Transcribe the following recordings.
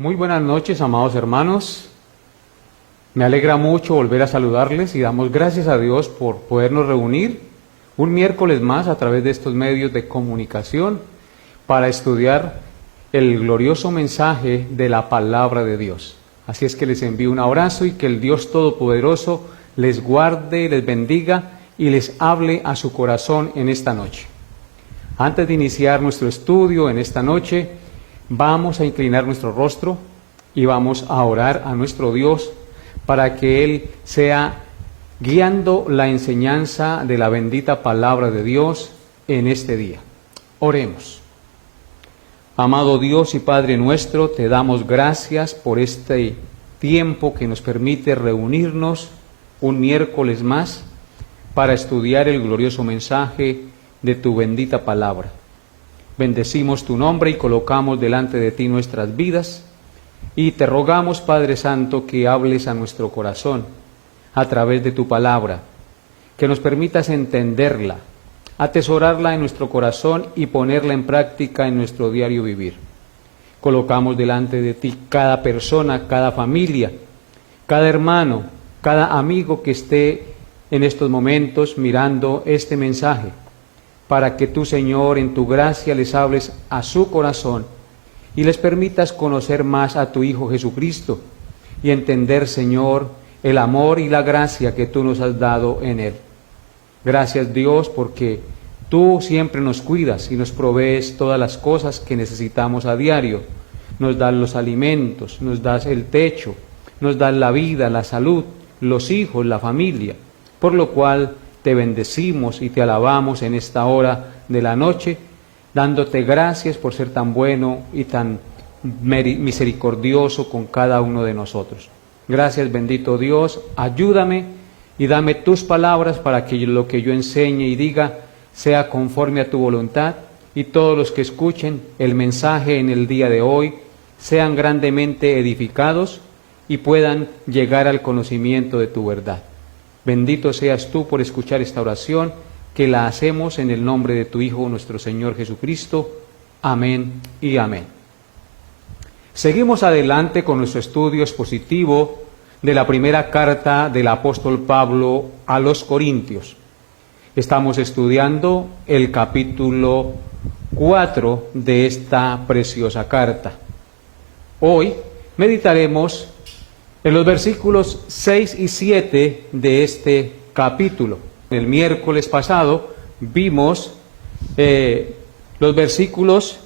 Muy buenas noches, amados hermanos. Me alegra mucho volver a saludarles y damos gracias a Dios por podernos reunir un miércoles más a través de estos medios de comunicación para estudiar el glorioso mensaje de la palabra de Dios. Así es que les envío un abrazo y que el Dios Todopoderoso les guarde, les bendiga y les hable a su corazón en esta noche. Antes de iniciar nuestro estudio en esta noche, vamos a inclinar nuestro rostro y vamos a orar a nuestro Dios para que Él sea guiando la enseñanza de la bendita palabra de Dios en este día. Oremos. Amado Dios y Padre nuestro, te damos gracias por este tiempo que nos permite reunirnos un miércoles más para estudiar el glorioso mensaje de tu bendita palabra. Bendecimos tu nombre y colocamos delante de ti nuestras vidas y te rogamos, Padre Santo, que hables a nuestro corazón a través de tu palabra, que nos permitas entenderla, atesorarla en nuestro corazón y ponerla en práctica en nuestro diario vivir. Colocamos delante de ti cada persona, cada familia, cada hermano, cada amigo que esté en estos momentos mirando este mensaje, para que tú, Señor, en tu gracia les hables a su corazón y les permitas conocer más a tu Hijo Jesucristo y entender, Señor, el amor y la gracia que tú nos has dado en Él. Gracias, Dios, porque tú siempre nos cuidas y nos provees todas las cosas que necesitamos a diario. Nos das los alimentos, nos das el techo, nos das la vida, la salud, los hijos, la familia, por lo cual te bendecimos y te alabamos en esta hora de la noche, dándote gracias por ser tan bueno y tan misericordioso con cada uno de nosotros. Gracias, bendito Dios, ayúdame y dame tus palabras para que lo que yo enseñe y diga sea conforme a tu voluntad, y todos los que escuchen el mensaje en el día de hoy sean grandemente edificados y puedan llegar al conocimiento de tu verdad. Bendito seas tú por escuchar esta oración, que la hacemos en el nombre de tu Hijo, nuestro Señor Jesucristo. Amén y amén. Seguimos adelante con nuestro estudio expositivo de la primera carta del apóstol Pablo a los Corintios. Estamos estudiando el capítulo 4 de esta preciosa carta. Hoy meditaremos en los versículos 6 y 7 de este capítulo. El miércoles pasado vimos los versículos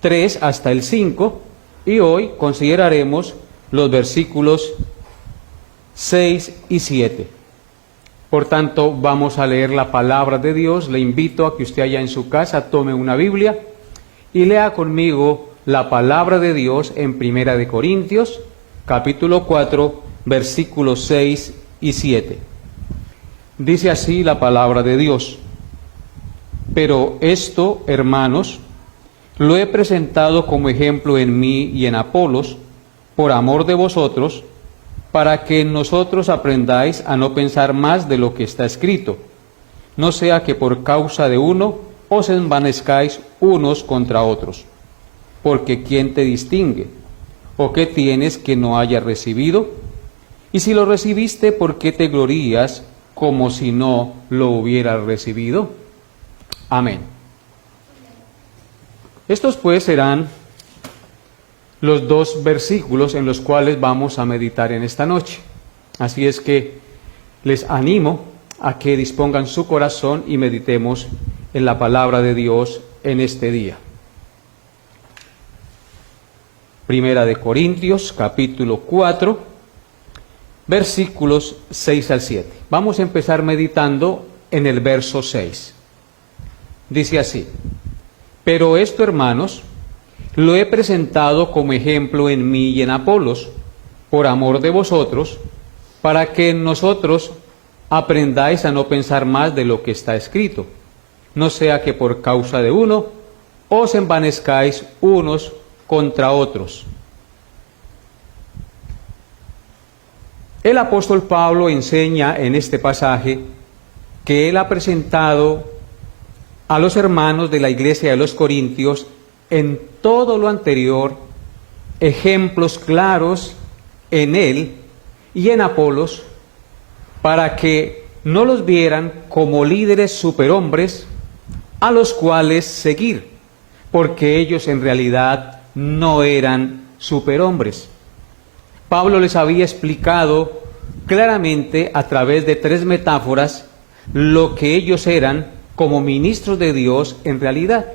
3 hasta el 5 y hoy consideraremos los versículos 6 y 7. Por tanto, vamos a leer la palabra de Dios. Le invito a que usted allá en su casa tome una Biblia y lea conmigo la palabra de Dios en Primera de Corintios, capítulo 4, versículos 6 y 7. Dice así la palabra de Dios: pero esto, hermanos, lo he presentado como ejemplo en mí y en Apolos, por amor de vosotros, para que en nosotros aprendáis a no pensar más de lo que está escrito, no sea que por causa de uno os envanezcáis unos contra otros. Porque ¿quién te distingue? ¿O qué tienes que no hayas recibido? Y si lo recibiste, ¿por qué te glorías como si no lo hubieras recibido? Amén. Estos pues serán los dos versículos en los cuales vamos a meditar en esta noche. Así es que les animo a que dispongan su corazón y meditemos en la palabra de Dios en este día. Primera de Corintios, capítulo 4, versículos 6 al 7. Vamos a empezar meditando en el verso 6. Dice así: pero esto, hermanos, lo he presentado como ejemplo en mí y en Apolos, por amor de vosotros, para que en nosotros aprendáis a no pensar más de lo que está escrito, no sea que por causa de uno os envanezcáis unos contra otros. El apóstol Pablo enseña en este pasaje que él ha presentado a los hermanos de la iglesia de los Corintios en todo lo anterior ejemplos claros en él y en Apolos para que no los vieran como líderes superhombres a los cuales seguir, porque ellos en realidad no eran superhombres. Pablo les había explicado claramente a través de 3 metáforas lo que ellos eran como ministros de Dios en realidad.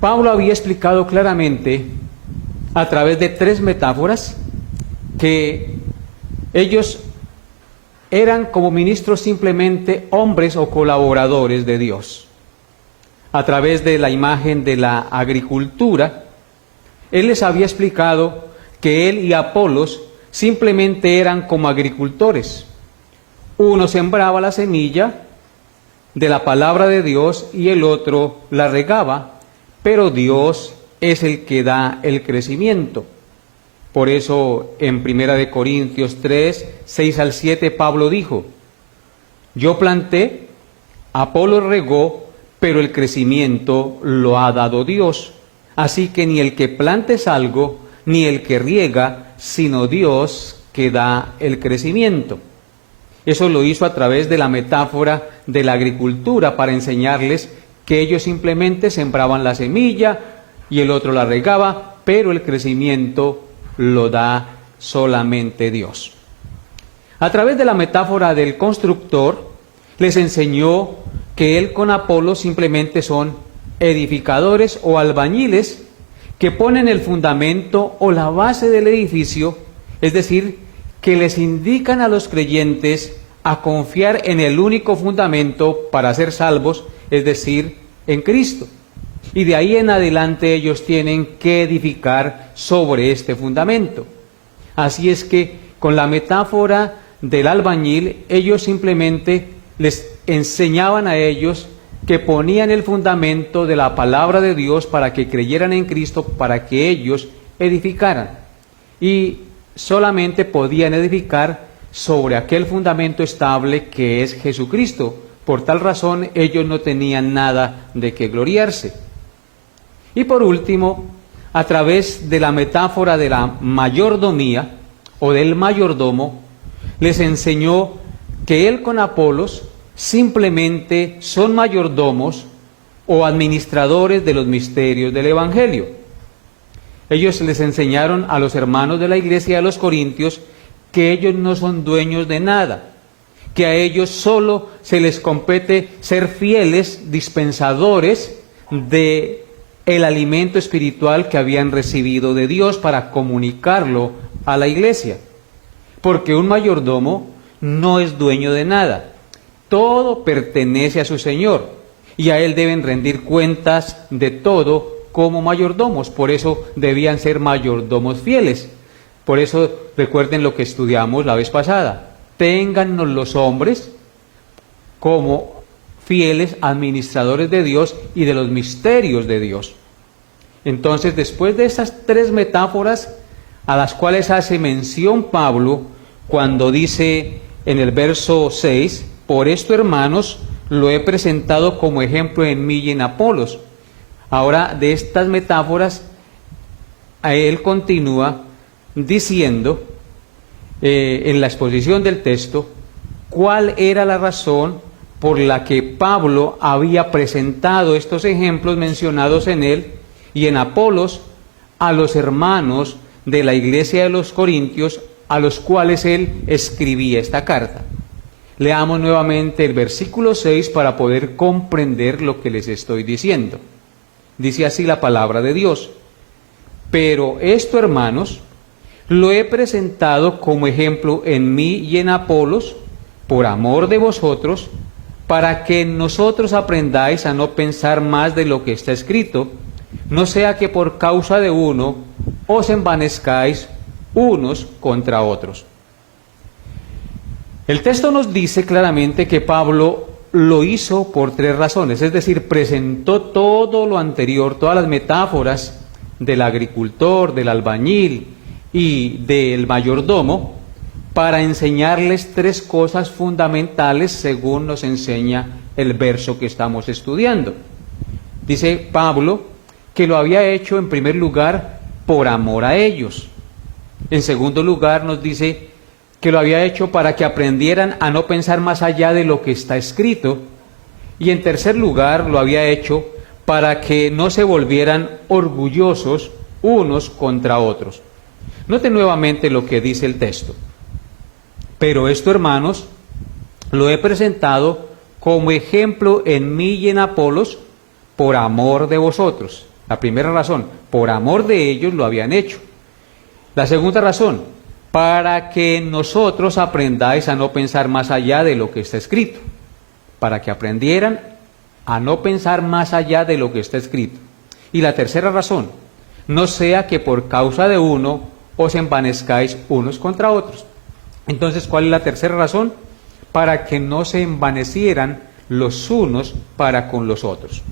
Pablo había explicado claramente a través de 3 metáforas que ellos eran como ministros simplemente hombres o colaboradores de Dios. A través de la imagen de la agricultura, él les había explicado que él y Apolos simplemente eran como agricultores. Uno sembraba la semilla de la palabra de Dios y el otro la regaba, pero Dios es el que da el crecimiento. Por eso en 1 Corintios 3, 6 al 7 Pablo dijo: yo planté, Apolos regó, pero el crecimiento lo ha dado Dios. Así que ni el que planta es algo, ni el que riega, sino Dios que da el crecimiento. Eso lo hizo a través de la metáfora de la agricultura para enseñarles que ellos simplemente sembraban la semilla y el otro la regaba, pero el crecimiento lo da solamente Dios. A través de la metáfora del constructor, les enseñó que él con Apolo simplemente son edificadores o albañiles que ponen el fundamento o la base del edificio, es decir, que les indican a los creyentes a confiar en el único fundamento para ser salvos, es decir, en Cristo. Y de ahí en adelante ellos tienen que edificar sobre este fundamento. Así es que con la metáfora del albañil, ellos simplemente les enseñaban a ellos que ponían el fundamento de la palabra de Dios para que creyeran en Cristo, para que ellos edificaran. Y solamente podían edificar sobre aquel fundamento estable que es Jesucristo. Por tal razón, ellos no tenían nada de qué gloriarse. Y por último, a través de la metáfora de la mayordomía o del mayordomo, les enseñó que él con Apolos simplemente son mayordomos o administradores de los misterios del Evangelio. Ellos les enseñaron a los hermanos de la iglesia de los Corintios que ellos no son dueños de nada, que a ellos solo se les compete ser fieles dispensadores de el alimento espiritual que habían recibido de Dios para comunicarlo a la iglesia. Porque un mayordomo no es dueño de nada. Todo pertenece a su Señor y a Él deben rendir cuentas de todo como mayordomos. Por eso debían ser mayordomos fieles. Por eso recuerden lo que estudiamos la vez pasada. Téngannos los hombres como fieles administradores de Dios y de los misterios de Dios. Entonces, después de esas 3 metáforas a las cuales hace mención Pablo cuando dice en el verso 6, por esto, hermanos, lo he presentado como ejemplo en mí y en Apolos. Ahora, de estas metáforas, él continúa diciendo en la exposición del texto cuál era la razón por la que Pablo había presentado estos ejemplos mencionados en él y en Apolos a los hermanos de la iglesia de los Corintios a los cuales él escribía esta carta. Leamos nuevamente el versículo 6 para poder comprender lo que les estoy diciendo. Dice así la palabra de Dios: pero esto, hermanos, lo he presentado como ejemplo en mí y en Apolos, por amor de vosotros, para que nosotros aprendáis a no pensar más de lo que está escrito, no sea que por causa de uno os envanezcáis unos contra otros. El texto nos dice claramente que Pablo lo hizo por 3 razones, es decir, presentó todo lo anterior, todas las metáforas del agricultor, del albañil y del mayordomo, para enseñarles 3 cosas fundamentales según nos enseña el verso que estamos estudiando. Dice Pablo que lo había hecho en primer lugar por amor a ellos. En segundo lugar nos dice que lo había hecho para que aprendieran a no pensar más allá de lo que está escrito. Y en tercer lugar lo había hecho para que no se volvieran orgullosos unos contra otros. Noten nuevamente lo que dice el texto. Pero esto, hermanos, lo he presentado como ejemplo en mí y en Apolos por amor de vosotros. La primera razón, por amor de ellos lo habían hecho. La segunda razón, para que nosotros aprendáis a no pensar más allá de lo que está escrito. Para que aprendieran a no pensar más allá de lo que está escrito. Y la tercera razón, no sea que por causa de uno os envanezcáis unos contra otros. Entonces, ¿cuál es la tercera razón? Para que no se envanecieran los unos para con los otros.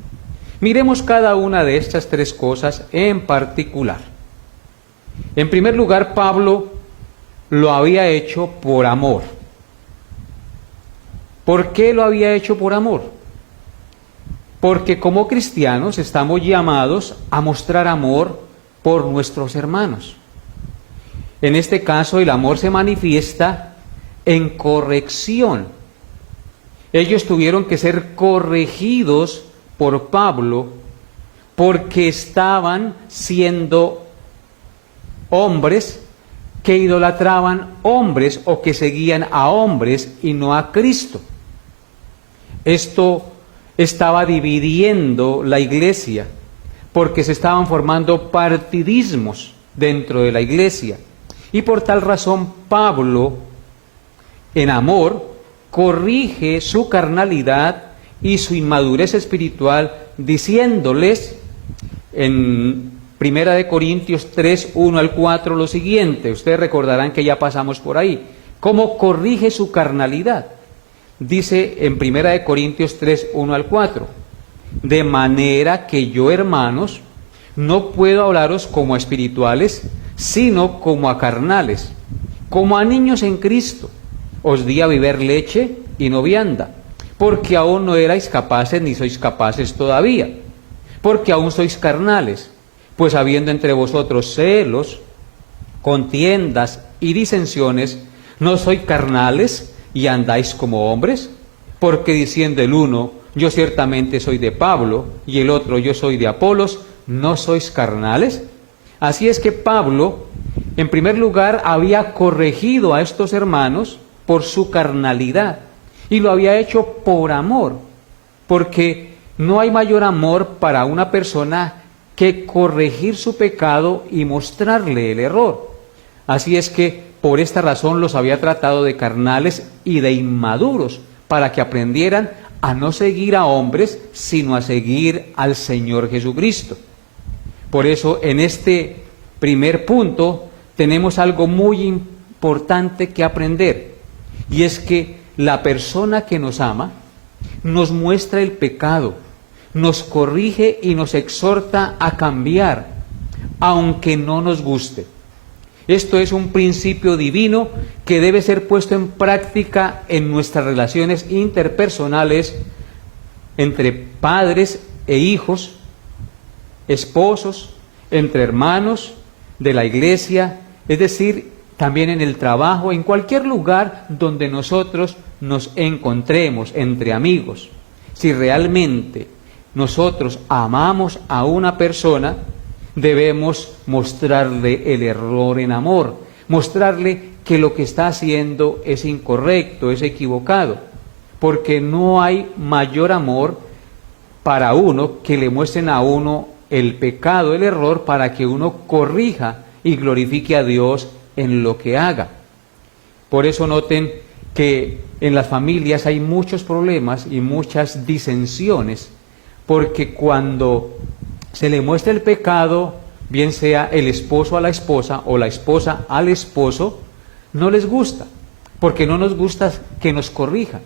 Miremos cada una de estas tres cosas en particular. En primer lugar, Pablo lo había hecho por amor. ¿Por qué lo había hecho por amor? Porque como cristianos estamos llamados a mostrar amor por nuestros hermanos. En este caso, el amor se manifiesta en corrección. Ellos tuvieron que ser corregidos por Pablo porque estaban siendo hombres que idolatraban hombres o que seguían a hombres y no a Cristo. Esto estaba dividiendo la iglesia porque se estaban formando partidismos dentro de la iglesia. Y por tal razón Pablo, en amor, corrige su carnalidad y su inmadurez espiritual, diciéndoles en 1 Corintios 3, 1 al 4 lo siguiente. Ustedes recordarán que ya pasamos por ahí. ¿Cómo corrige su carnalidad? Dice en 1 Corintios 3, 1 al 4. De manera que yo, hermanos, no puedo hablaros como a espirituales, sino como a carnales, como a niños en Cristo. Os di a beber leche y no vianda, porque aún no erais capaces ni sois capaces todavía, porque aún sois carnales, pues habiendo entre vosotros celos, contiendas y disensiones, ¿no sois carnales y andáis como hombres? Porque diciendo el uno, yo ciertamente soy de Pablo, y el otro, yo soy de Apolos, ¿no sois carnales? Así es que Pablo, en primer lugar, había corregido a estos hermanos por su carnalidad, y lo había hecho por amor, porque no hay mayor amor para una persona que corregir su pecado y mostrarle el error. Así es que por esta razón los había tratado de carnales y de inmaduros, para que aprendieran a no seguir a hombres, sino a seguir al Señor Jesucristo. Por eso, en este primer punto, tenemos algo muy importante que aprender, y es que la persona que nos ama nos muestra el pecado, nos corrige y nos exhorta a cambiar, aunque no nos guste. Esto es un principio divino que debe ser puesto en práctica en nuestras relaciones interpersonales entre padres e hijos, esposos, entre hermanos de la iglesia, es decir, también en el trabajo, en cualquier lugar donde nosotros nos encontremos entre amigos. Si realmente nosotros amamos a una persona, debemos mostrarle el error en amor, mostrarle que lo que está haciendo es incorrecto, es equivocado, porque no hay mayor amor para uno que le muestren a uno el pecado, el error, para que uno corrija y glorifique a Dios en lo que haga. Por eso noten que en las familias hay muchos problemas y muchas disensiones, porque cuando se le muestra el pecado, bien sea el esposo a la esposa o la esposa al esposo, no les gusta, porque no nos gusta que nos corrijan.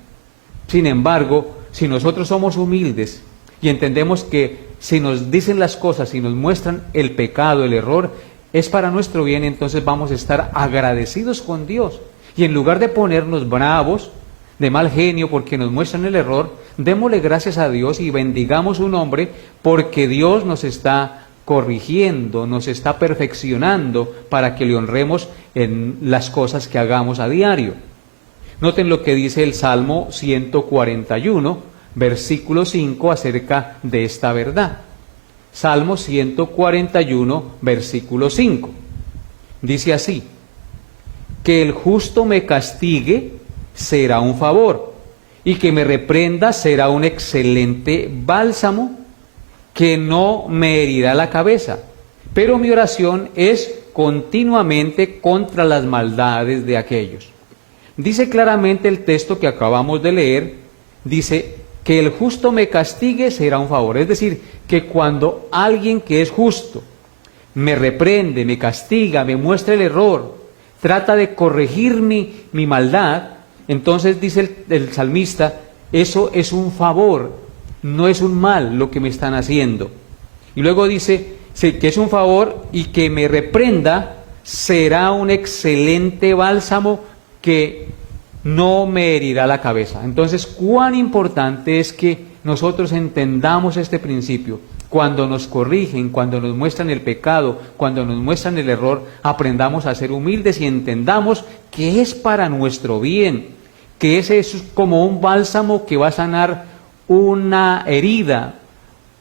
Sin embargo, si nosotros somos humildes y entendemos que si nos dicen las cosas y nos muestran el pecado, el error, es para nuestro bien, entonces vamos a estar agradecidos con Dios. Y en lugar de ponernos bravos, de mal genio porque nos muestran el error, démosle gracias a Dios y bendigamos su nombre porque Dios nos está corrigiendo, nos está perfeccionando para que le honremos en las cosas que hagamos a diario. Noten lo que dice el Salmo 141, versículo 5 acerca de esta verdad. Salmo 141, versículo 5. Dice así: que el justo me castigue será un favor, y que me reprenda será un excelente bálsamo, que no me herirá la cabeza. Pero mi oración es continuamente contra las maldades de aquellos. Dice claramente el texto que acabamos de leer, dice que el justo me castigue será un favor. Es decir, que cuando alguien que es justo me reprende, me castiga, me muestra el error, trata de corregir mi maldad, entonces dice el salmista, eso es un favor, no es un mal lo que me están haciendo. Y luego dice que es un favor y que me reprenda será un excelente bálsamo que no me herirá la cabeza. Entonces, cuán importante es que nosotros entendamos este principio. Cuando nos corrigen, cuando nos muestran el pecado, cuando nos muestran el error, aprendamos a ser humildes y entendamos que es para nuestro bien, que ese es como un bálsamo que va a sanar una herida,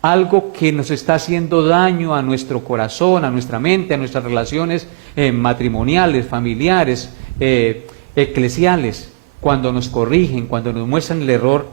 algo que nos está haciendo daño a nuestro corazón, a nuestra mente, a nuestras relaciones matrimoniales, familiares, eclesiales. Cuando nos corrigen, cuando nos muestran el error,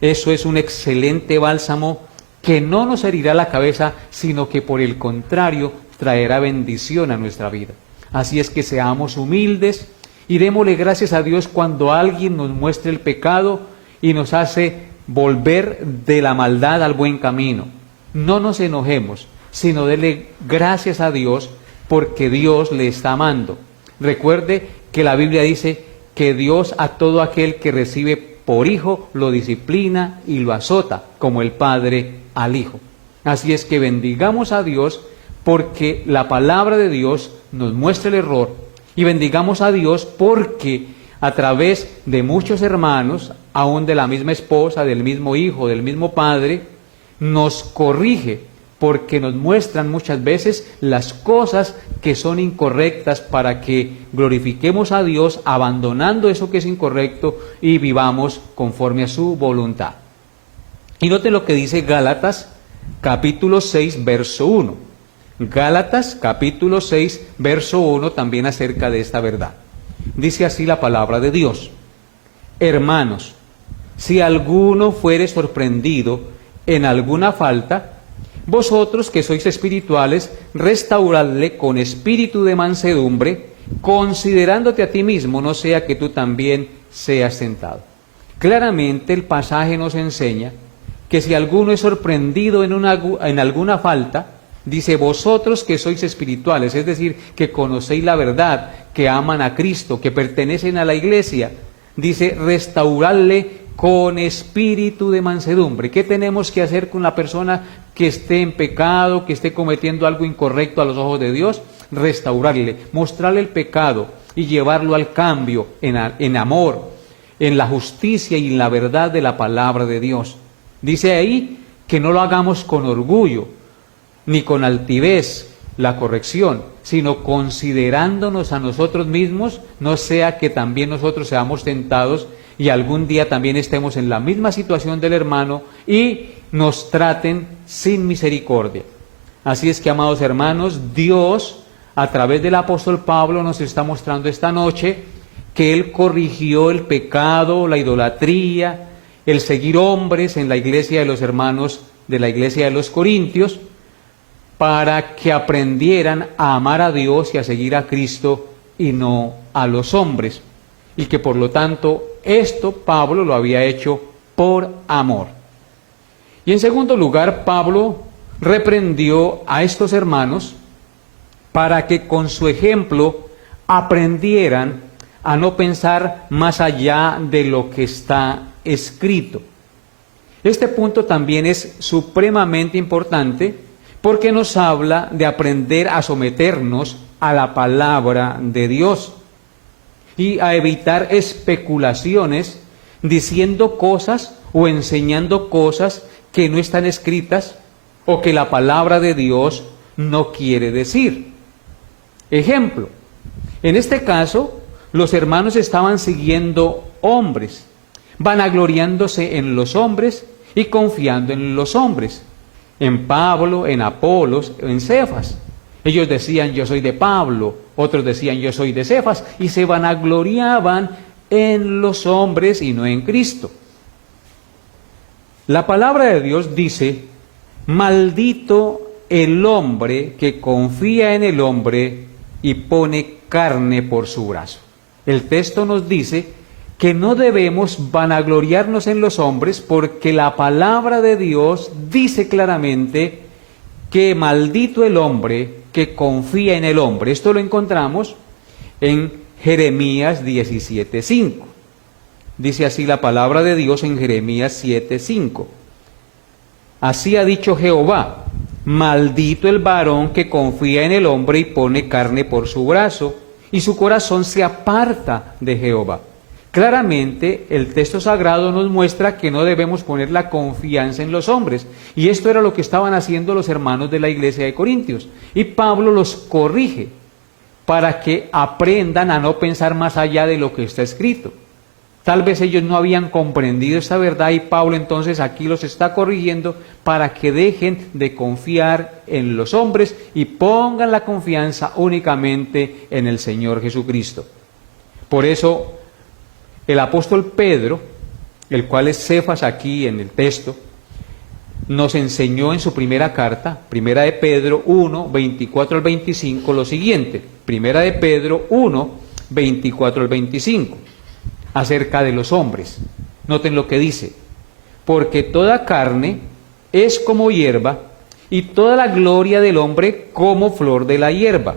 eso es un excelente bálsamo que no nos herirá la cabeza, sino que por el contrario traerá bendición a nuestra vida. Así es que seamos humildes y démosle gracias a Dios cuando alguien nos muestre el pecado y nos hace volver de la maldad al buen camino. No nos enojemos, sino dele gracias a Dios porque Dios le está amando. Recuerde que la Biblia dice que Dios a todo aquel que recibe por hijo lo disciplina y lo azota, como el Padre al Hijo. Así es que bendigamos a Dios porque la palabra de Dios nos muestra el error, y bendigamos a Dios porque a través de muchos hermanos, aún de la misma esposa, del mismo hijo, del mismo padre, nos corrige, porque nos muestran muchas veces las cosas que son incorrectas para que glorifiquemos a Dios abandonando eso que es incorrecto y vivamos conforme a su voluntad. Y note lo que dice Gálatas capítulo 6, verso 1. Gálatas capítulo 6, verso 1 también acerca de esta verdad. Dice así la palabra de Dios: hermanos, si alguno fuere sorprendido en alguna falta, vosotros que sois espirituales, restauradle con espíritu de mansedumbre, considerándote a ti mismo, no sea que tú también seas tentado. Claramente el pasaje nos enseña que si alguno es sorprendido en alguna falta, dice vosotros que sois espirituales, es decir, que conocéis la verdad, que aman a Cristo, que pertenecen a la iglesia, dice restaurarle con espíritu de mansedumbre. ¿Qué tenemos que hacer con la persona que esté en pecado, que esté cometiendo algo incorrecto a los ojos de Dios? Restaurarle, mostrarle el pecado y llevarlo al cambio en amor, en la justicia y en la verdad de la palabra de Dios. Dice ahí que no lo hagamos con orgullo, ni con altivez la corrección, sino considerándonos a nosotros mismos, no sea que también nosotros seamos tentados y algún día también estemos en la misma situación del hermano y nos traten sin misericordia. Así es que, amados hermanos, Dios, a través del apóstol Pablo, nos está mostrando esta noche que Él corrigió el pecado, la idolatría, el seguir hombres en la iglesia de los hermanos de la iglesia de los Corintios, para que aprendieran a amar a Dios y a seguir a Cristo y no a los hombres. Y que por lo tanto esto Pablo lo había hecho por amor. Y en segundo lugar, Pablo reprendió a estos hermanos para que con su ejemplo aprendieran a no pensar más allá de lo que está escrito. Este punto también es supremamente importante porque nos habla de aprender a someternos a la palabra de Dios y a evitar especulaciones diciendo cosas o enseñando cosas que no están escritas o que la palabra de Dios no quiere decir. Ejemplo, en este caso, los hermanos estaban siguiendo hombres, vanagloriándose en los hombres y confiando en los hombres, en Pablo, en Apolos, en Cefas. Ellos decían, yo soy de Pablo, otros decían, yo soy de Cefas, y se vanagloriaban en los hombres y no en Cristo. La palabra de Dios dice, maldito el hombre que confía en el hombre y pone carne por su brazo. El texto nos dice que no debemos vanagloriarnos en los hombres porque la palabra de Dios dice claramente que maldito el hombre que confía en el hombre. Esto lo encontramos en Jeremías 17:5. Dice así la palabra de Dios en Jeremías 7:5. Así ha dicho Jehová, maldito el varón que confía en el hombre y pone carne por su brazo, y su corazón se aparta de Jehová. Claramente el texto sagrado nos muestra que no debemos poner la confianza en los hombres, y esto era lo que estaban haciendo los hermanos de la iglesia de Corintios, y Pablo los corrige para que aprendan a no pensar más allá de lo que está escrito. Tal vez ellos no habían comprendido esta verdad y Pablo entonces aquí los está corrigiendo para que dejen de confiar en los hombres y pongan la confianza únicamente en el Señor Jesucristo. Por eso el apóstol Pedro, el cual es Cefas aquí en el texto, nos enseñó en su primera carta, primera de Pedro 1, 24 al 25, lo siguiente. Primera de Pedro 1, 24 al 25. Acerca de los hombres. Noten lo que dice, porque toda carne es como hierba, y toda la gloria del hombre como flor de la hierba.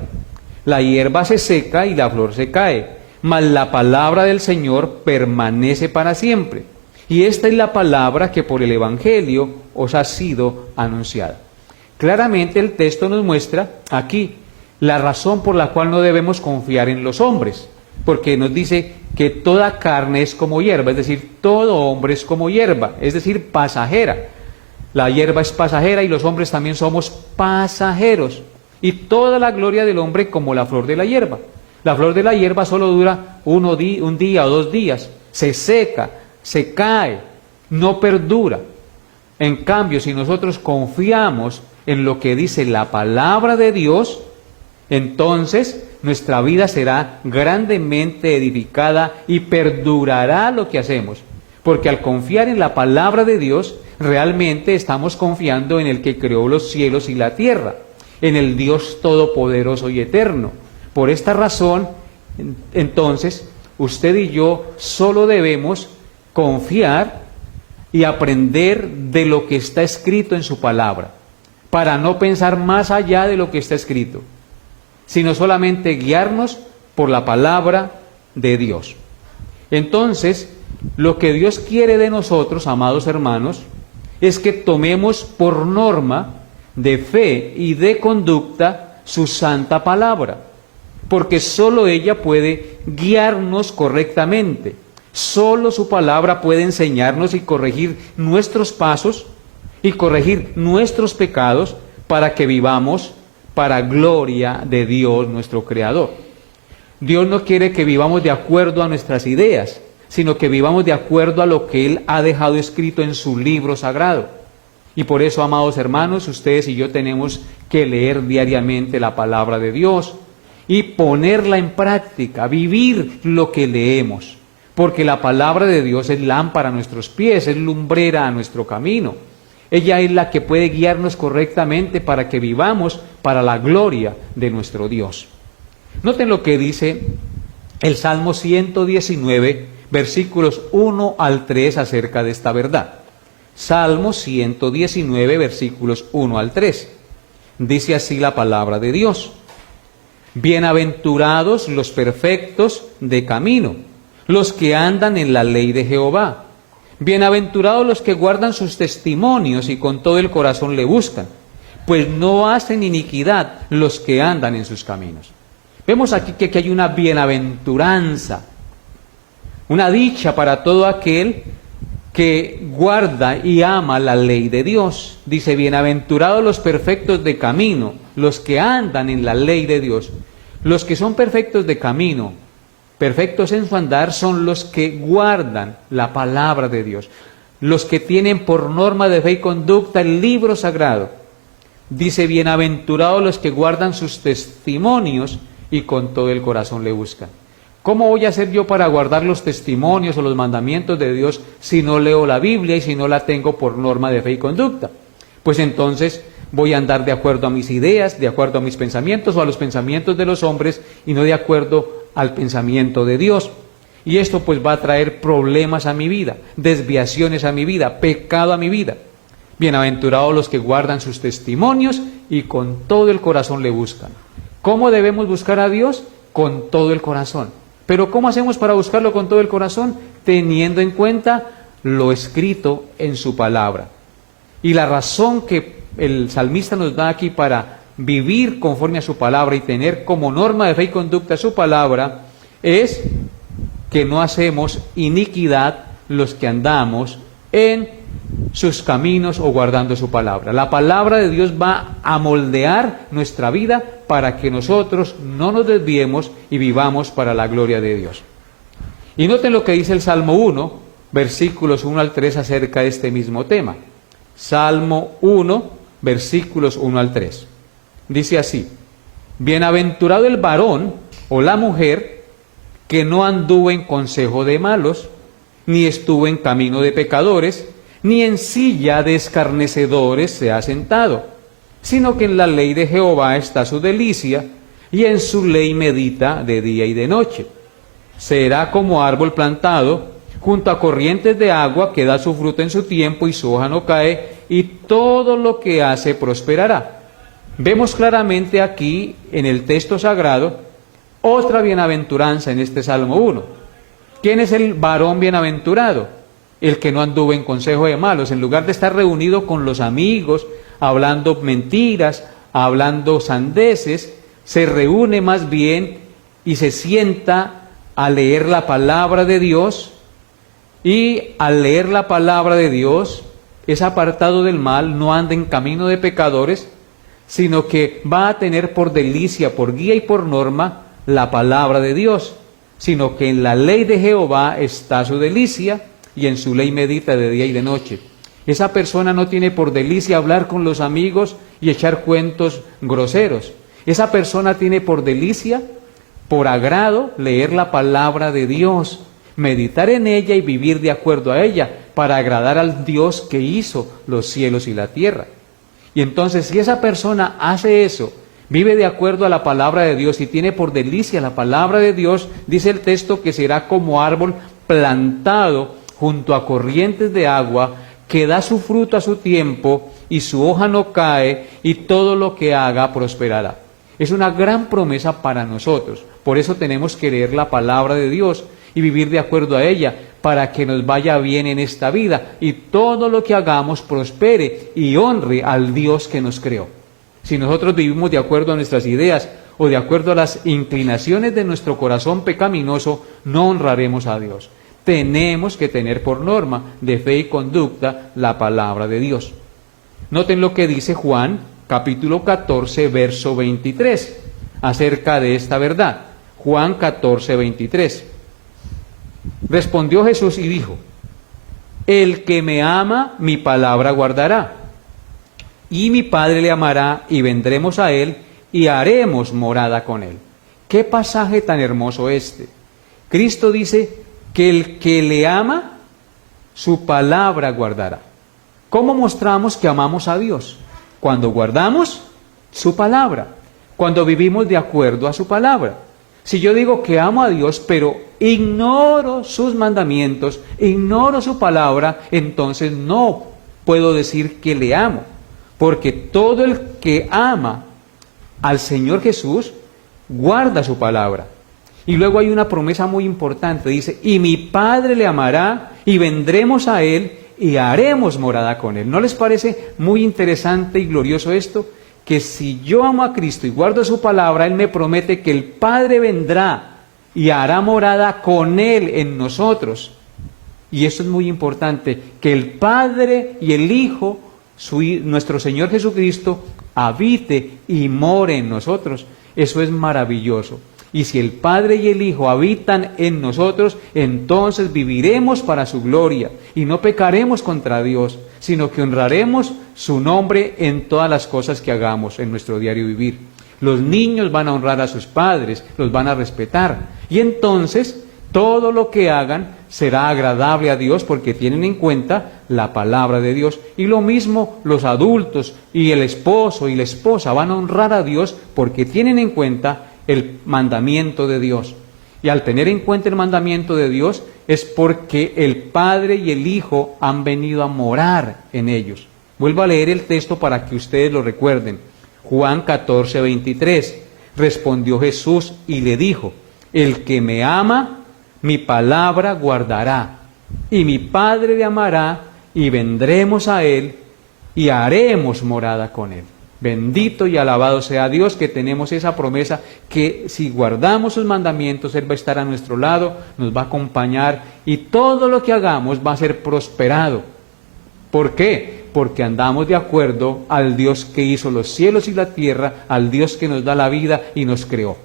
La hierba se seca y la flor se cae, mas la palabra del Señor permanece para siempre. Y esta es la palabra que por el Evangelio os ha sido anunciada. Claramente el texto nos muestra aquí la razón por la cual no debemos confiar en los hombres, porque nos dice que toda carne es como hierba, es decir, todo hombre es como hierba, es decir, pasajera. La hierba es pasajera y los hombres también somos pasajeros. Y toda la gloria del hombre como la flor de la hierba. La flor de la hierba solo dura un día o 2 días, se seca, se cae, no perdura. En cambio, si nosotros confiamos en lo que dice la palabra de Dios, entonces nuestra vida será grandemente edificada y perdurará lo que hacemos. Porque al confiar en la palabra de Dios, realmente estamos confiando en el que creó los cielos y la tierra, en el Dios todopoderoso y eterno. Por esta razón, entonces, usted y yo solo debemos confiar y aprender de lo que está escrito en su palabra, para no pensar más allá de lo que está escrito, sino solamente guiarnos por la palabra de Dios. Entonces, lo que Dios quiere de nosotros, amados hermanos, es que tomemos por norma de fe y de conducta su santa palabra, porque solo ella puede guiarnos correctamente, solo su palabra puede enseñarnos y corregir nuestros pasos y corregir nuestros pecados para que vivamos para gloria de Dios nuestro Creador. Dios no quiere que vivamos de acuerdo a nuestras ideas, sino que vivamos de acuerdo a lo que Él ha dejado escrito en su libro sagrado. Y por eso, amados hermanos, ustedes y yo tenemos que leer diariamente la palabra de Dios y ponerla en práctica, vivir lo que leemos, porque la palabra de Dios es lámpara a nuestros pies, es lumbrera a nuestro camino. Ella es la que puede guiarnos correctamente para que vivamos para la gloria de nuestro Dios. Noten lo que dice el Salmo 119, versículos 1 al 3 acerca de esta verdad. Salmo 119, versículos 1 al 3. Dice así la palabra de Dios. Bienaventurados los perfectos de camino, los que andan en la ley de Jehová. Bienaventurados los que guardan sus testimonios y con todo el corazón le buscan, pues no hacen iniquidad los que andan en sus caminos. Vemos aquí que hay una bienaventuranza, una dicha para todo aquel que guarda y ama la ley de Dios. Dice, bienaventurados los perfectos de camino, los que andan en la ley de Dios. Los que son perfectos de camino, perfectos en su andar, son los que guardan la palabra de Dios, los que tienen por norma de fe y conducta el libro sagrado. Dice, bienaventurados los que guardan sus testimonios y con todo el corazón le buscan. ¿Cómo voy a hacer yo para guardar los testimonios o los mandamientos de Dios si no leo la Biblia y si no la tengo por norma de fe y conducta? Pues entonces voy a andar de acuerdo a mis ideas, de acuerdo a mis pensamientos o a los pensamientos de los hombres y no de acuerdo al pensamiento de Dios. Y esto pues va a traer problemas a mi vida, desviaciones a mi vida, pecado a mi vida. Bienaventurados los que guardan sus testimonios y con todo el corazón le buscan. ¿Cómo debemos buscar a Dios? Con todo el corazón. Pero ¿cómo hacemos para buscarlo con todo el corazón? Teniendo en cuenta lo escrito en su palabra. Y la razón que el salmista nos da aquí para vivir conforme a su palabra y tener como norma de fe y conducta su palabra es que no hacemos iniquidad los que andamos en sus caminos o guardando su palabra. La palabra de Dios va a moldear nuestra vida para que nosotros no nos desviemos y vivamos para la gloria de Dios. Y noten lo que dice el Salmo 1, versículos 1 al 3 acerca de este mismo tema. Salmo 1, versículos 1 al 3. Dice así, bienaventurado el varón o la mujer que no anduvo en consejo de malos, ni estuvo en camino de pecadores, ni en silla de escarnecedores se ha sentado, sino que en la ley de Jehová está su delicia, y en su ley medita de día y de noche. Será como árbol plantado junto a corrientes de agua que da su fruto en su tiempo y su hoja no cae, y todo lo que hace prosperará. Vemos claramente aquí en el texto sagrado otra bienaventuranza en este Salmo 1. ¿Quién es el varón bienaventurado? El que no anduvo en consejo de malos. En lugar de estar reunido con los amigos, hablando mentiras, hablando sandeces, se reúne más bien y se sienta a leer la palabra de Dios, y al leer la palabra de Dios es apartado del mal, no anda en camino de pecadores, sino que va a tener por delicia, por guía y por norma la palabra de Dios, sino que en la ley de Jehová está su delicia, y en su ley medita de día y de noche. Esa persona no tiene por delicia hablar con los amigos y echar cuentos groseros. Esa persona tiene por delicia, por agrado, leer la palabra de Dios, meditar en ella y vivir de acuerdo a ella, para agradar al Dios que hizo los cielos y la tierra. Y entonces, si esa persona hace eso, vive de acuerdo a la palabra de Dios y tiene por delicia la palabra de Dios, dice el texto que será como árbol plantado junto a corrientes de agua, que da su fruto a su tiempo, y su hoja no cae, y todo lo que haga prosperará. Es una gran promesa para nosotros. Por eso tenemos que leer la palabra de Dios y vivir de acuerdo a ella, para que nos vaya bien en esta vida, y todo lo que hagamos prospere y honre al Dios que nos creó. Si nosotros vivimos de acuerdo a nuestras ideas, o de acuerdo a las inclinaciones de nuestro corazón pecaminoso, no honraremos a Dios. Tenemos que tener por norma de fe y conducta la palabra de Dios. Noten lo que dice Juan, capítulo 14, verso 23, acerca de esta verdad. Juan 14, 23. Respondió Jesús y dijo, el que me ama, mi palabra guardará, y mi Padre le amará, y vendremos a él, y haremos morada con él. ¿Qué pasaje tan hermoso este? Cristo dice que el que le ama, su palabra guardará. ¿Cómo mostramos que amamos a Dios? Cuando guardamos su palabra, cuando vivimos de acuerdo a su palabra. Si yo digo que amo a Dios, pero ignoro sus mandamientos, ignoro su palabra, entonces no puedo decir que le amo. Porque todo el que ama al Señor Jesús, guarda su palabra. Y luego hay una promesa muy importante, dice, y mi Padre le amará, y vendremos a él, y haremos morada con él. ¿No les parece muy interesante y glorioso esto? Que si yo amo a Cristo y guardo su palabra, Él me promete que el Padre vendrá y hará morada con Él en nosotros. Y eso es muy importante, que el Padre y el Hijo, nuestro Señor Jesucristo, habite y more en nosotros. Eso es maravilloso. Y si el Padre y el Hijo habitan en nosotros, entonces viviremos para su gloria y no pecaremos contra Dios, sino que honraremos su nombre en todas las cosas que hagamos en nuestro diario vivir. Los niños van a honrar a sus padres, los van a respetar, y entonces todo lo que hagan será agradable a Dios porque tienen en cuenta la palabra de Dios. Y lo mismo los adultos y el esposo y la esposa van a honrar a Dios porque tienen en cuenta el mandamiento de Dios. Y al tener en cuenta el mandamiento de Dios es porque el Padre y el Hijo han venido a morar en ellos. Vuelvo a leer el texto para que ustedes lo recuerden. Juan 14:23. Respondió Jesús y le dijo: el que me ama, mi palabra guardará, y mi Padre le amará, y vendremos a él, y haremos morada con él. Bendito y alabado sea Dios que tenemos esa promesa, que si guardamos sus mandamientos, Él va a estar a nuestro lado, nos va a acompañar, y todo lo que hagamos va a ser prosperado. ¿Por qué? Porque andamos de acuerdo al Dios que hizo los cielos y la tierra, al Dios que nos da la vida y nos creó.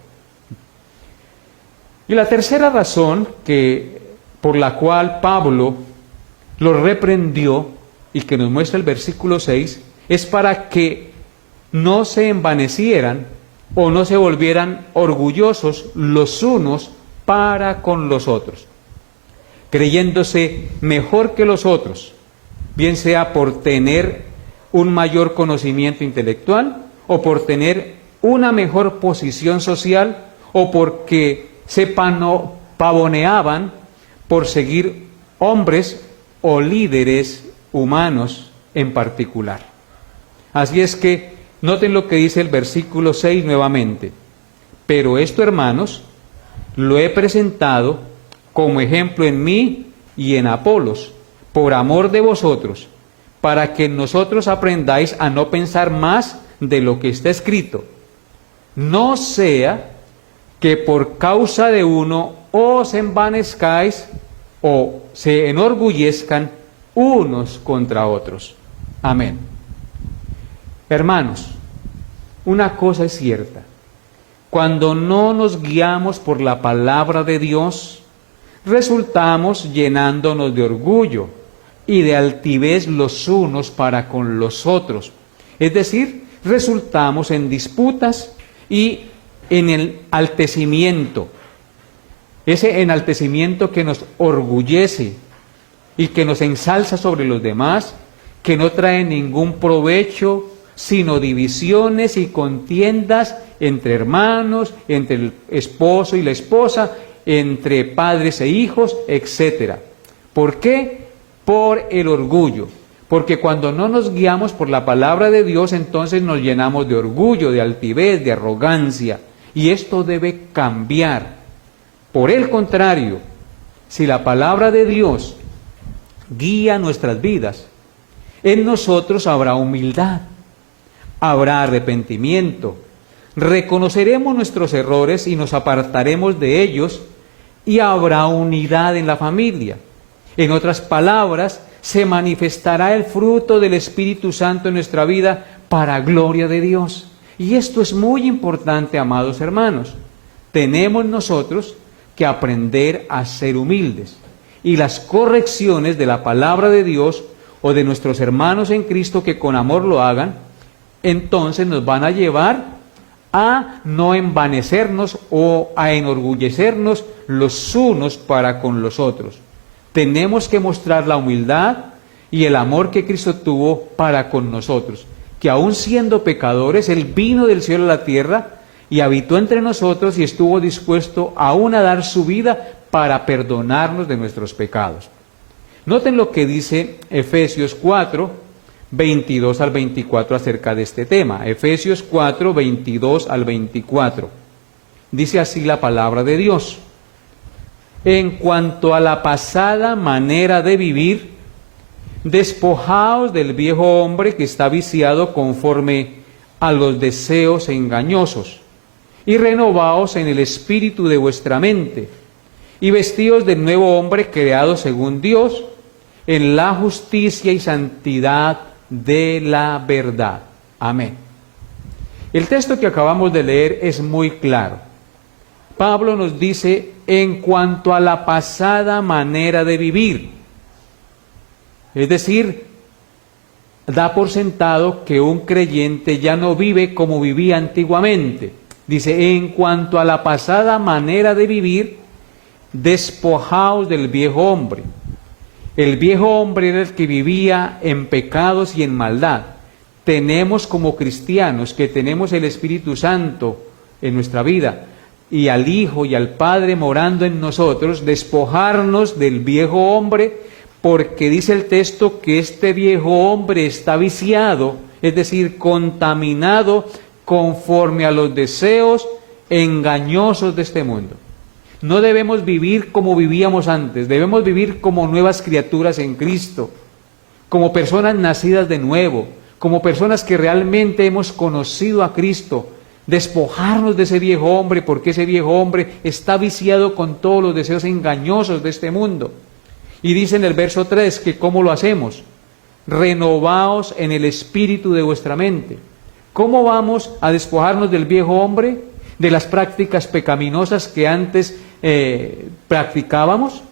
Y la tercera razón por la cual Pablo lo reprendió y que nos muestra el versículo 6 es para que no se envanecieran o no se volvieran orgullosos los unos para con los otros, creyéndose mejor que los otros, bien sea por tener un mayor conocimiento intelectual o por tener una mejor posición social o porque se pavoneaban por seguir hombres o líderes humanos en particular. Así es que noten lo que dice el versículo 6 nuevamente. Pero esto, hermanos, lo he presentado como ejemplo en mí y en Apolos, por amor de vosotros, para que nosotros aprendáis a no pensar más de lo que está escrito. No sea que por causa de uno os envanezcáis o se enorgullezcan unos contra otros. Amén. Hermanos, una cosa es cierta: cuando no nos guiamos por la palabra de Dios, resultamos llenándonos de orgullo y de altivez los unos para con los otros. Es decir, resultamos en disputas y en el enaltecimiento. Ese enaltecimiento que nos orgullece y que nos ensalza sobre los demás, que no trae ningún provecho, sino divisiones y contiendas entre hermanos, entre el esposo y la esposa, entre padres e hijos, etc. ¿Por qué? Por el orgullo. Porque cuando no nos guiamos por la palabra de Dios, entonces nos llenamos de orgullo, de altivez, de arrogancia. Y esto debe cambiar. Por el contrario, si la palabra de Dios guía nuestras vidas, en nosotros habrá humildad, habrá arrepentimiento, reconoceremos nuestros errores y nos apartaremos de ellos, y habrá unidad en la familia. En otras palabras, se manifestará el fruto del Espíritu Santo en nuestra vida para gloria de Dios. Y esto es muy importante, amados hermanos. Tenemos nosotros que aprender a ser humildes, y las correcciones de la palabra de Dios o de nuestros hermanos en Cristo que con amor lo hagan, entonces nos van a llevar a no envanecernos o a enorgullecernos los unos para con los otros. Tenemos que mostrar la humildad y el amor que Cristo tuvo para con nosotros, que aun siendo pecadores, Él vino del cielo a la tierra y habitó entre nosotros y estuvo dispuesto aún a dar su vida para perdonarnos de nuestros pecados. Noten lo que dice Efesios 4, 22 al 24 acerca de este tema. Efesios 4, 22 al 24. Dice así la palabra de Dios: en cuanto a la pasada manera de vivir, despojaos del viejo hombre que está viciado conforme a los deseos engañosos, y renovaos en el espíritu de vuestra mente, y vestíos del nuevo hombre creado según Dios, en la justicia y santidad de la verdad. Amén. El texto que acabamos de leer es muy claro. Pablo nos dice en cuanto a la pasada manera de vivir. Es decir, da por sentado que un creyente ya no vive como vivía antiguamente. Dice, en cuanto a la pasada manera de vivir, despojaos del viejo hombre. El viejo hombre era el que vivía en pecados y en maldad. Tenemos como cristianos que tenemos el Espíritu Santo en nuestra vida y al Hijo y al Padre morando en nosotros, despojarnos del viejo hombre, porque dice el texto que este viejo hombre está viciado, es decir, contaminado conforme a los deseos engañosos de este mundo. No debemos vivir como vivíamos antes, debemos vivir como nuevas criaturas en Cristo, como personas nacidas de nuevo, como personas que realmente hemos conocido a Cristo, despojarnos de ese viejo hombre, porque ese viejo hombre está viciado con todos los deseos engañosos de este mundo. Y dice en el verso 3 que ¿cómo lo hacemos? Renovaos en el espíritu de vuestra mente. ¿Cómo vamos a despojarnos del viejo hombre? De las prácticas pecaminosas que antes practicábamos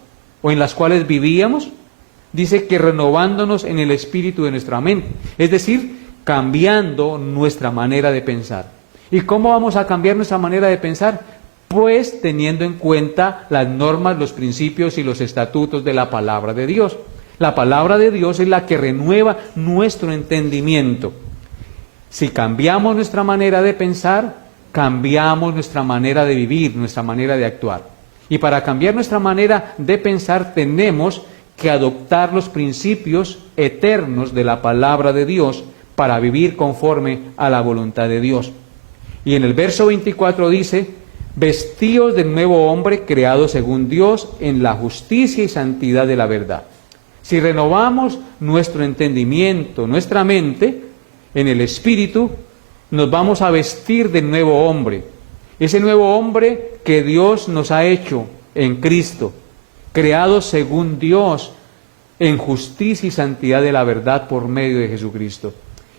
o en las cuales vivíamos. Dice que renovándonos en el espíritu de nuestra mente, es decir, cambiando nuestra manera de pensar. ¿Y cómo vamos a cambiar nuestra manera de pensar? Pues teniendo en cuenta las normas, los principios y los estatutos de la palabra de Dios. La palabra de Dios es la que renueva nuestro entendimiento. Si cambiamos nuestra manera de pensar, cambiamos nuestra manera de vivir, nuestra manera de actuar. Y para cambiar nuestra manera de pensar tenemos que adoptar los principios eternos de la palabra de Dios para vivir conforme a la voluntad de Dios. Y en el verso 24 dice, vestíos del nuevo hombre creado según Dios en la justicia y santidad de la verdad. Si renovamos nuestro entendimiento, nuestra mente, en el espíritu, nos vamos a vestir del nuevo hombre. Ese nuevo hombre que Dios nos ha hecho en Cristo, creado según Dios, en justicia y santidad de la verdad por medio de Jesucristo.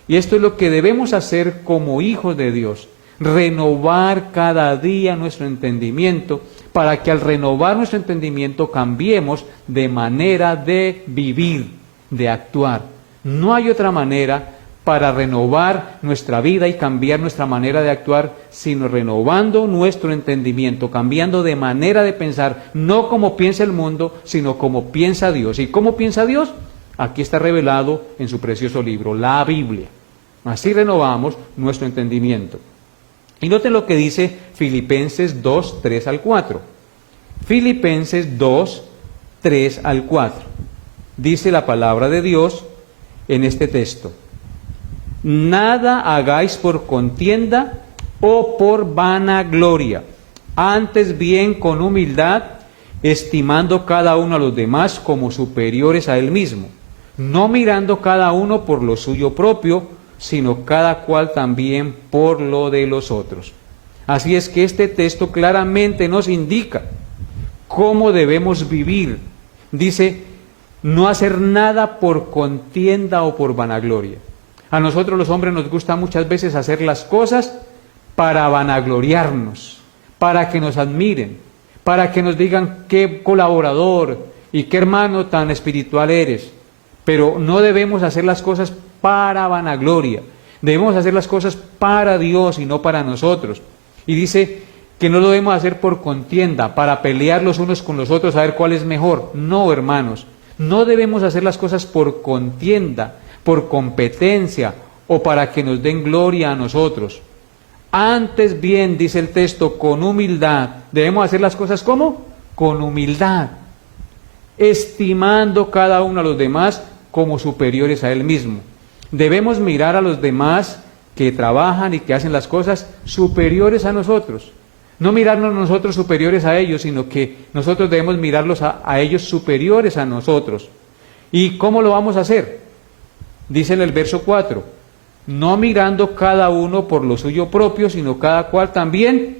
Y esto es lo que debemos hacer como hijos de Dios, renovar cada día nuestro entendimiento, para que al renovar nuestro entendimiento cambiemos de manera de vivir, de actuar. No hay otra manera para renovar nuestra vida y cambiar nuestra manera de actuar, sino renovando nuestro entendimiento, cambiando de manera de pensar, no como piensa el mundo, sino como piensa Dios. ¿Y cómo piensa Dios? Aquí está revelado en su precioso libro, la Biblia. Así renovamos nuestro entendimiento. Y noten lo que dice Filipenses 2, 3 al 4. Filipenses 2, 3 al 4. Dice la palabra de Dios en este texto. Nada hagáis por contienda o por vanagloria, antes bien con humildad, estimando cada uno a los demás como superiores a él mismo, no mirando cada uno por lo suyo propio, sino cada cual también por lo de los otros. Así es que este texto claramente nos indica cómo debemos vivir. Dice, no hacer nada por contienda o por vanagloria. A nosotros los hombres nos gusta muchas veces hacer las cosas para vanagloriarnos, para que nos admiren, para que nos digan qué colaborador y qué hermano tan espiritual eres. Pero no debemos hacer las cosas para vanagloria, debemos hacer las cosas para Dios y no para nosotros. Y dice que no lo debemos hacer por contienda, para pelear los unos con los otros a ver cuál es mejor. No, hermanos, no debemos hacer las cosas por contienda, por competencia o para que nos den gloria a nosotros. Antes bien, dice el texto, con humildad. Debemos hacer las cosas ¿cómo? Con humildad, estimando cada uno a los demás como superiores a él mismo. Debemos mirar a los demás que trabajan y que hacen las cosas superiores a nosotros. No mirarnos nosotros superiores a ellos, sino que nosotros debemos mirarlos a ellos superiores a nosotros. ¿Y cómo lo vamos a hacer? Dice en el verso 4, no mirando cada uno por lo suyo propio, sino cada cual también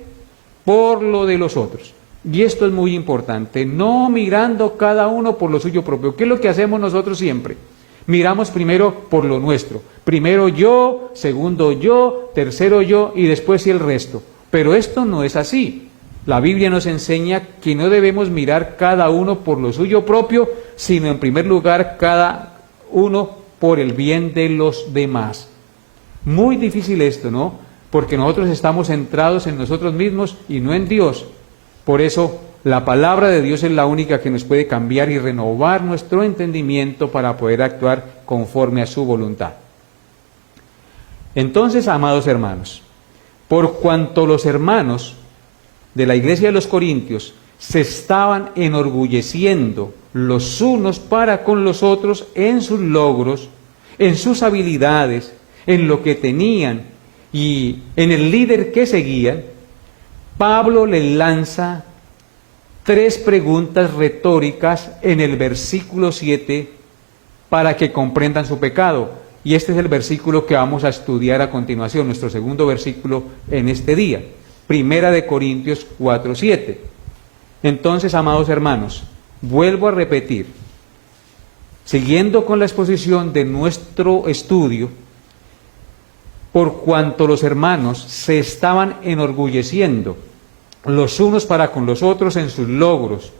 por lo de los otros. Y esto es muy importante, no mirando cada uno por lo suyo propio. ¿Qué es lo que hacemos nosotros siempre? Miramos primero por lo nuestro. Primero yo, segundo yo, tercero yo y después sí el resto. Pero esto no es así. La Biblia nos enseña que no debemos mirar cada uno por lo suyo propio, sino en primer lugar cada uno por el bien de los demás. Muy difícil esto, ¿no? Porque nosotros estamos centrados en nosotros mismos y no en Dios. Por eso la palabra de Dios es la única que nos puede cambiar y renovar nuestro entendimiento para poder actuar conforme a su voluntad. Entonces, amados hermanos, por cuanto los hermanos de la iglesia de los Corintios se estaban enorgulleciendo los unos para con los otros en sus logros, en sus habilidades, en lo que tenían y en el líder que seguían, Pablo les lanza 3 preguntas retóricas en el versículo 7 para que comprendan su pecado. Y este es el versículo que vamos a estudiar a continuación, nuestro segundo versículo en este día. Primera de Corintios 4:7. Entonces, amados hermanos, vuelvo a repetir, siguiendo con la exposición de nuestro estudio, por cuanto los hermanos se estaban enorgulleciendo los unos para con los otros en sus logros,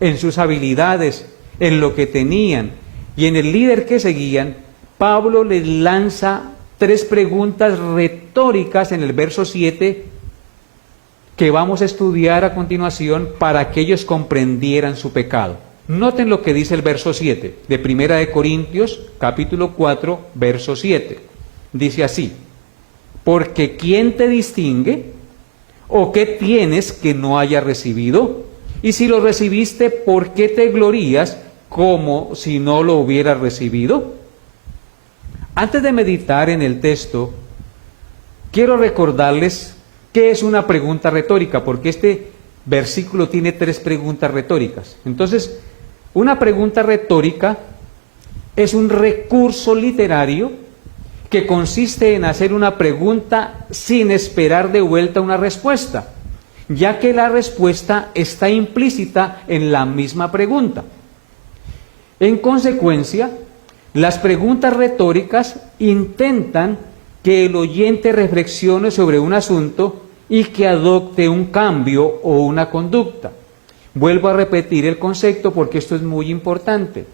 en sus habilidades, en lo que tenían y en el líder que seguían, Pablo les lanza 3 preguntas retóricas en el verso 7 que vamos a estudiar a continuación para que ellos comprendieran su pecado. Noten lo que dice el verso 7 de Primera de Corintios, capítulo 4, verso 7. Dice así: porque ¿quién te distingue? ¿O qué tienes que no haya recibido? Y si lo recibiste, ¿por qué te glorías como si no lo hubieras recibido? Antes de meditar en el texto, quiero recordarles qué es una pregunta retórica, porque este versículo tiene 3 preguntas retóricas. Entonces, una pregunta retórica es un recurso literario que consiste en hacer una pregunta sin esperar de vuelta una respuesta, ya que la respuesta está implícita en la misma pregunta. En consecuencia, las preguntas retóricas intentan que el oyente reflexione sobre un asunto y que adopte un cambio o una conducta. Vuelvo a repetir el concepto porque esto es muy importante.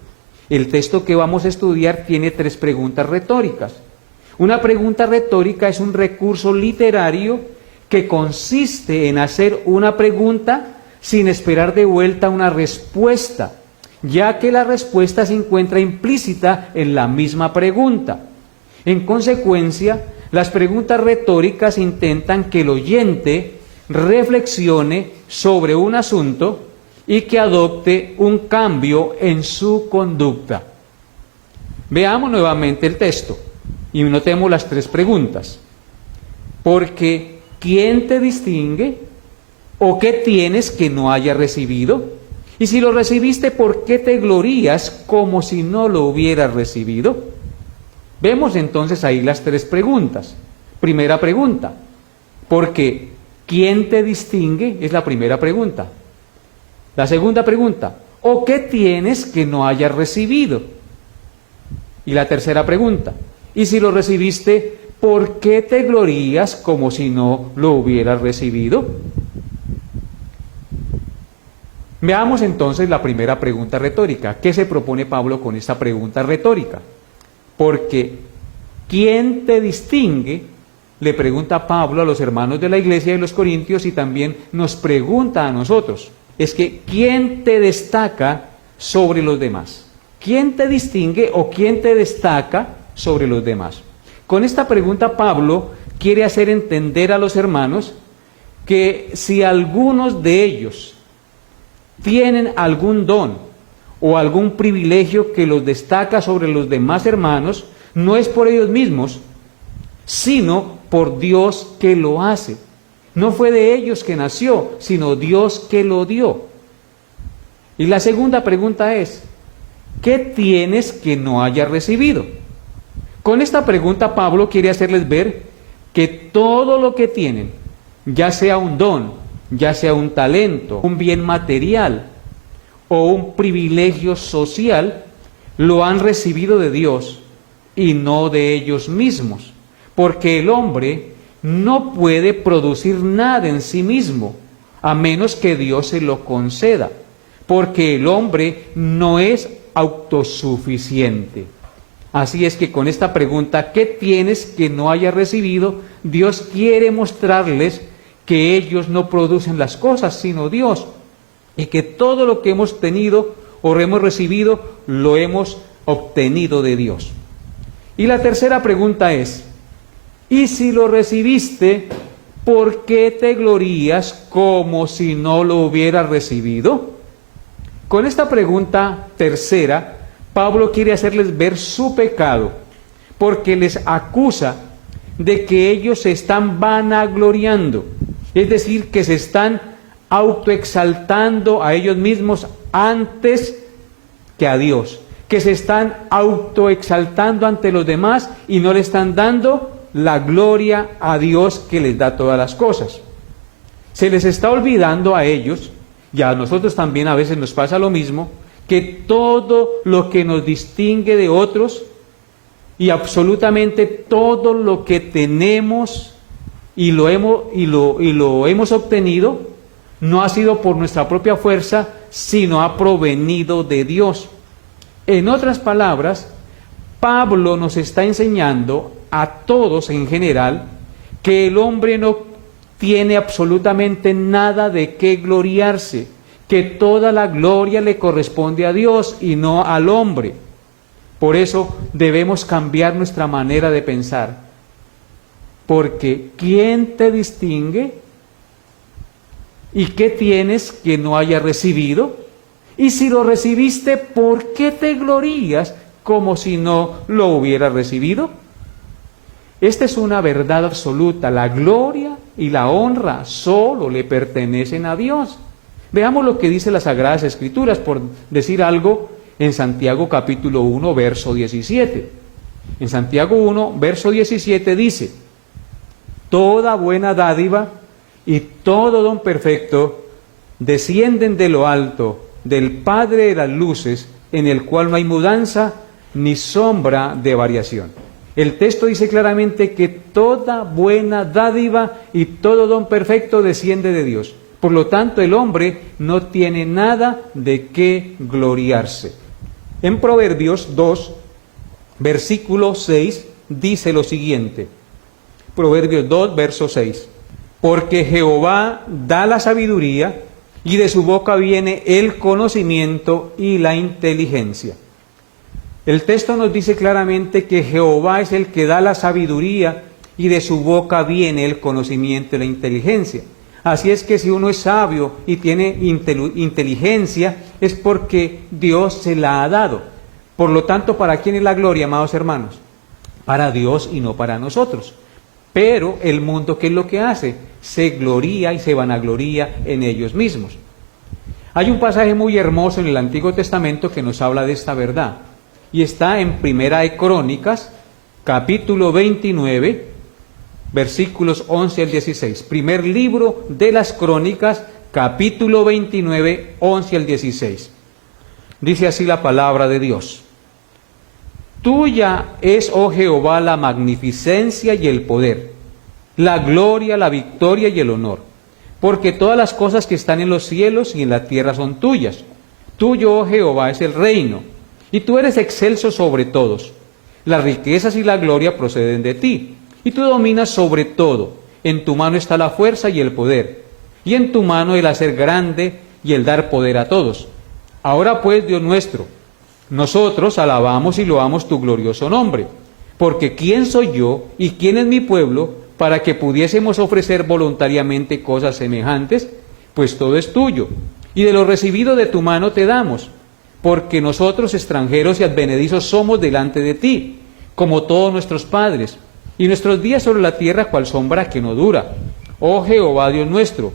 El texto que vamos a estudiar tiene 3 preguntas retóricas. Una pregunta retórica es un recurso literario que consiste en hacer una pregunta sin esperar de vuelta una respuesta, ya que la respuesta se encuentra implícita en la misma pregunta. En consecuencia, las preguntas retóricas intentan que el oyente reflexione sobre un asunto y que adopte un cambio en su conducta. Veamos nuevamente el texto y notemos las 3 preguntas. Porque ¿quién te distingue? ¿O qué tienes que no haya recibido? Y si lo recibiste, ¿por qué te glorías como si no lo hubieras recibido? Vemos entonces ahí las 3 preguntas. Primera pregunta, porque ¿quién te distingue? Es la primera pregunta. La segunda pregunta, ¿o qué tienes que no hayas recibido? Y la tercera pregunta, y si lo recibiste, ¿por qué te glorías como si no lo hubieras recibido? Veamos entonces la primera pregunta retórica. ¿Qué se propone Pablo con esta pregunta retórica? Porque ¿quién te distingue? Le pregunta Pablo a los hermanos de la iglesia de los Corintios y también nos pregunta a nosotros. Es que ¿quién te destaca sobre los demás? ¿Quién te distingue o quién te destaca sobre los demás? Con esta pregunta Pablo quiere hacer entender a los hermanos que si algunos de ellos tienen algún don o algún privilegio que los destaca sobre los demás hermanos, no es por ellos mismos, sino por Dios que lo hace. No fue de ellos que nació, sino Dios que lo dio. Y la segunda pregunta es, ¿qué tienes que no hayas recibido? Con esta pregunta Pablo quiere hacerles ver que todo lo que tienen, ya sea un don, ya sea un talento, un bien material o un privilegio social, lo han recibido de Dios y no de ellos mismos, porque el hombre no puede producir nada en sí mismo, a menos que Dios se lo conceda, porque el hombre no es autosuficiente. Así es que con esta pregunta, ¿qué tienes que no hayas recibido? Dios quiere mostrarles que ellos no producen las cosas, sino Dios, y que todo lo que hemos tenido o hemos recibido, lo hemos obtenido de Dios. Y la tercera pregunta es, ¿y si lo recibiste, por qué te glorías como si no lo hubieras recibido? Con esta pregunta tercera, Pablo quiere hacerles ver su pecado, porque les acusa de que ellos se están vanagloriando, es decir, que se están autoexaltando a ellos mismos antes que a Dios, que se están autoexaltando ante los demás y no le están dando la gloria a Dios que les da todas las cosas. Se les está olvidando a ellos, y a nosotros también a veces nos pasa lo mismo, que todo lo que nos distingue de otros y absolutamente todo lo que tenemos y lo hemos obtenido no ha sido por nuestra propia fuerza, sino ha provenido de Dios. En otras palabras, Pablo nos está enseñando a todos en general que el hombre no tiene absolutamente nada de qué gloriarse, que toda la gloria le corresponde a Dios y no al hombre. Por eso debemos cambiar nuestra manera de pensar, porque ¿quién te distingue? ¿Y qué tienes que no hayas recibido? Y si lo recibiste, ¿por qué te glorías como si no lo hubieras recibido? Esta es una verdad absoluta. La gloria y la honra solo le pertenecen a Dios. Veamos lo que dice las Sagradas Escrituras, por decir algo, en Santiago capítulo 1, verso 17. En Santiago 1, verso 17 dice, toda buena dádiva y todo don perfecto descienden de lo alto, del Padre de las luces, en el cual no hay mudanza ni sombra de variación. El texto dice claramente que toda buena dádiva y todo don perfecto desciende de Dios. Por lo tanto, el hombre no tiene nada de qué gloriarse. En Proverbios 2, versículo 6, dice lo siguiente. Proverbios 2, verso 6. Porque Jehová da la sabiduría, y de su boca viene el conocimiento y la inteligencia. El texto nos dice claramente que Jehová es el que da la sabiduría, y de su boca viene el conocimiento y la inteligencia. Así es que si uno es sabio y tiene inteligencia, es porque Dios se la ha dado. Por lo tanto, ¿para quién es la gloria, amados hermanos? Para Dios y no para nosotros. Pero el mundo, ¿qué es lo que hace? Se gloría y se vanagloria en ellos mismos. Hay un pasaje muy hermoso en el Antiguo Testamento que nos habla de esta verdad. Y está en Primera de Crónicas, capítulo 29, versículos 11 al 16. Primer libro de las Crónicas, capítulo 29, 11 al 16. Dice así la palabra de Dios. Tuya es, oh Jehová, la magnificencia y el poder, la gloria, la victoria y el honor, porque todas las cosas que están en los cielos y en la tierra son tuyas. Tuyo, oh Jehová, es el reino, y tú eres excelso sobre todos. Las riquezas y la gloria proceden de ti, y tú dominas sobre todo. En tu mano está la fuerza y el poder, y en tu mano el hacer grande y el dar poder a todos. Ahora pues, Dios nuestro, nosotros alabamos y loamos tu glorioso nombre, porque ¿quién soy yo y quién es mi pueblo para que pudiésemos ofrecer voluntariamente cosas semejantes? Pues todo es tuyo, y de lo recibido de tu mano te damos, porque nosotros extranjeros y advenedizos somos delante de ti, como todos nuestros padres, y nuestros días sobre la tierra cual sombra que no dura. Oh Jehová Dios nuestro,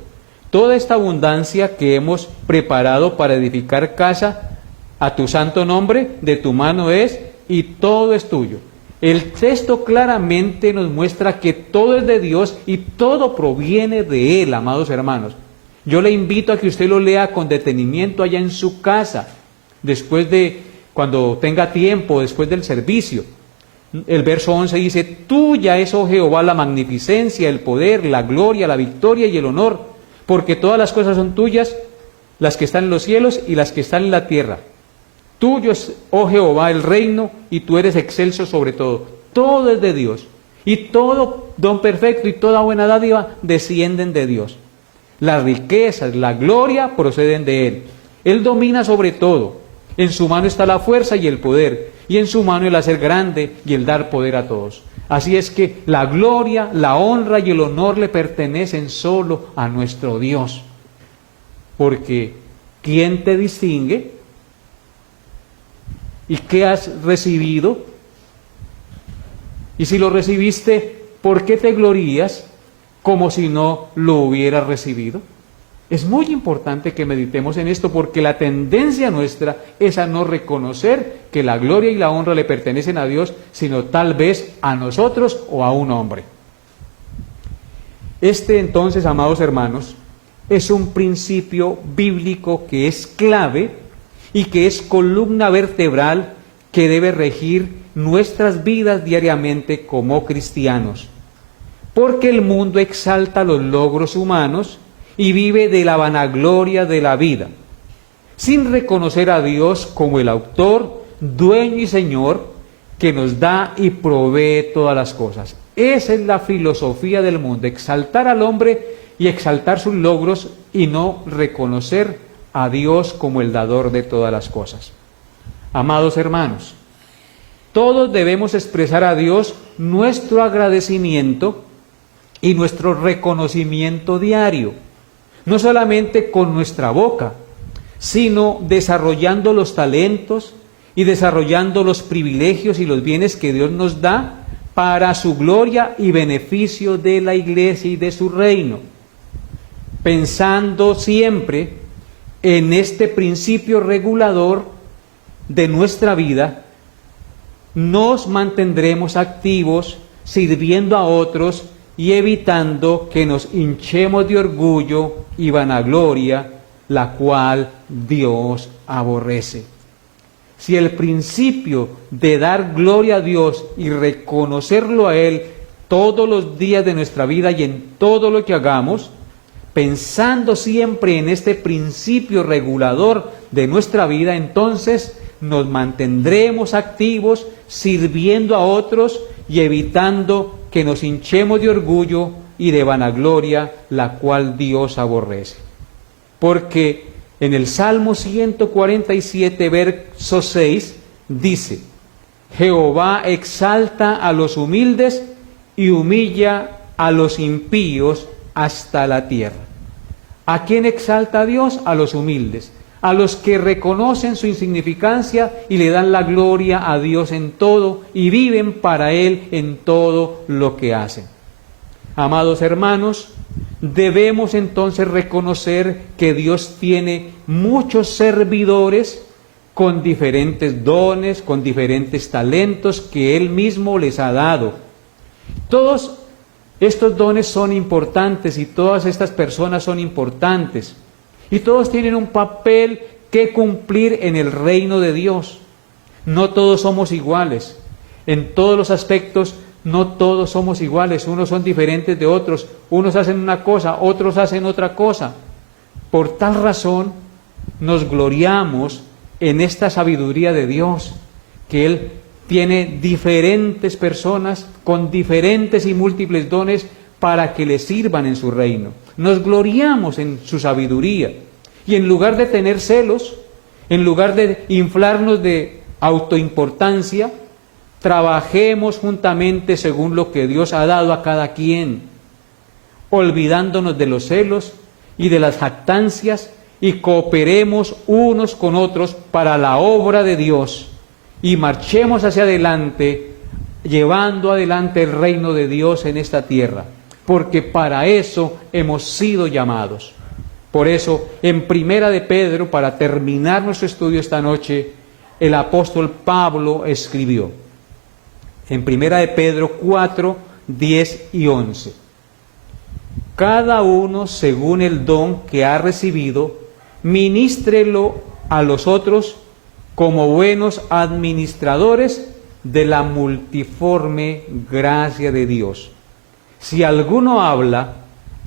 toda esta abundancia que hemos preparado para edificar casa a tu santo nombre, de tu mano es, y todo es tuyo. El texto claramente nos muestra que todo es de Dios y todo proviene de Él, amados hermanos. Yo le invito a que usted lo lea con detenimiento allá en su casa, después de cuando tenga tiempo después del servicio. El verso 11 dice: tuya es, oh Jehová, la magnificencia, el poder, la gloria, la victoria y el honor, porque todas las cosas son tuyas, las que están en los cielos y las que están en la tierra. Tuyo es, oh Jehová, el reino, y tú eres excelso sobre todo. Todo es de Dios, y todo don perfecto y toda buena dádiva descienden de Dios. Las riquezas, la gloria proceden de Él. Él domina sobre todo. En su mano está la fuerza y el poder, y en su mano el hacer grande y el dar poder a todos. Así es que la gloria, la honra y el honor le pertenecen solo a nuestro Dios. Porque ¿quién te distingue? ¿Y qué has recibido? Y si lo recibiste, ¿por qué te glorías como si no lo hubieras recibido? Es muy importante que meditemos en esto, porque la tendencia nuestra es a no reconocer que la gloria y la honra le pertenecen a Dios, sino tal vez a nosotros o a un hombre. Este entonces, amados hermanos, es un principio bíblico que es clave y que es columna vertebral que debe regir nuestras vidas diariamente como cristianos. Porque el mundo exalta los logros humanos y vive de la vanagloria de la vida, sin reconocer a Dios como el autor, dueño y señor, que nos da y provee todas las cosas. Esa es la filosofía del mundo: exaltar al hombre y exaltar sus logros y no reconocer a Dios como el dador de todas las cosas. Amados hermanos, todos debemos expresar a Dios nuestro agradecimiento y nuestro reconocimiento diario, no solamente con nuestra boca, sino desarrollando los talentos y desarrollando los privilegios y los bienes que Dios nos da para su gloria y beneficio de la iglesia y de su reino, pensando siempre en este principio regulador de nuestra vida. Nos mantendremos activos sirviendo a otros y evitando que nos hinchemos de orgullo y vanagloria, la cual Dios aborrece. Si el principio de dar gloria a Dios y reconocerlo a Él todos los días de nuestra vida y en todo lo que hagamos, pensando siempre en este principio regulador de nuestra vida, entonces nos mantendremos activos sirviendo a otros y evitando que nos hinchemos de orgullo y de vanagloria, la cual Dios aborrece. Porque en el Salmo 147, verso 6, dice: Jehová exalta a los humildes y humilla a los impíos hasta la tierra. ¿A quién exalta a Dios? A los humildes, a los que reconocen su insignificancia y le dan la gloria a Dios en todo y viven para Él en todo lo que hacen. Amados hermanos, debemos entonces reconocer que Dios tiene muchos servidores con diferentes dones, con diferentes talentos que Él mismo les ha dado. Todos estos dones son importantes y todas estas personas son importantes. Y todos tienen un papel que cumplir en el reino de Dios. No todos somos iguales. En todos los aspectos, no todos somos iguales. Unos son diferentes de otros. Unos hacen una cosa, otros hacen otra cosa. Por tal razón, nos gloriamos en esta sabiduría de Dios, que Él tiene diferentes personas con diferentes y múltiples dones para que le sirvan en su reino. Nos gloriamos en su sabiduría y en lugar de tener celos, en lugar de inflarnos de autoimportancia, trabajemos juntamente según lo que Dios ha dado a cada quien, olvidándonos de los celos y de las jactancias, y cooperemos unos con otros para la obra de Dios y marchemos hacia adelante, llevando adelante el reino de Dios en esta tierra, porque para eso hemos sido llamados. Por eso, en Primera de Pedro, para terminar nuestro estudio esta noche, el apóstol Pablo escribió, en Primera de Pedro 4, 10 y 11, cada uno según el don que ha recibido, ministrelo a los otros como buenos administradores de la multiforme gracia de Dios. Si alguno habla,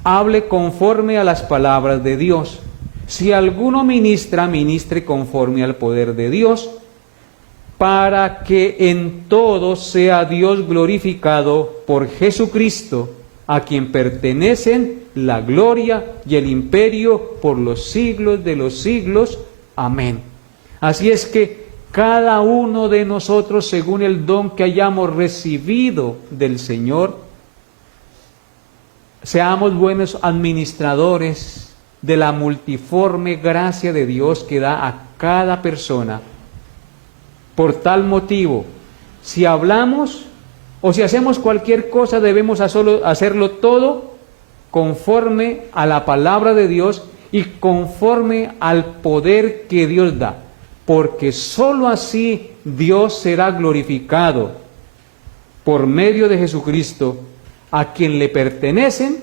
hable conforme a las palabras de Dios. Si alguno ministra, ministre conforme al poder de Dios, para que en todo sea Dios glorificado por Jesucristo, a quien pertenecen la gloria y el imperio por los siglos de los siglos. Amén. Así es que cada uno de nosotros, según el don que hayamos recibido del Señor, seamos buenos administradores de la multiforme gracia de Dios que da a cada persona. Por tal motivo, si hablamos o si hacemos cualquier cosa, debemos hacerlo todo conforme a la palabra de Dios y conforme al poder que Dios da, porque sólo así Dios será glorificado por medio de Jesucristo, a quien le pertenecen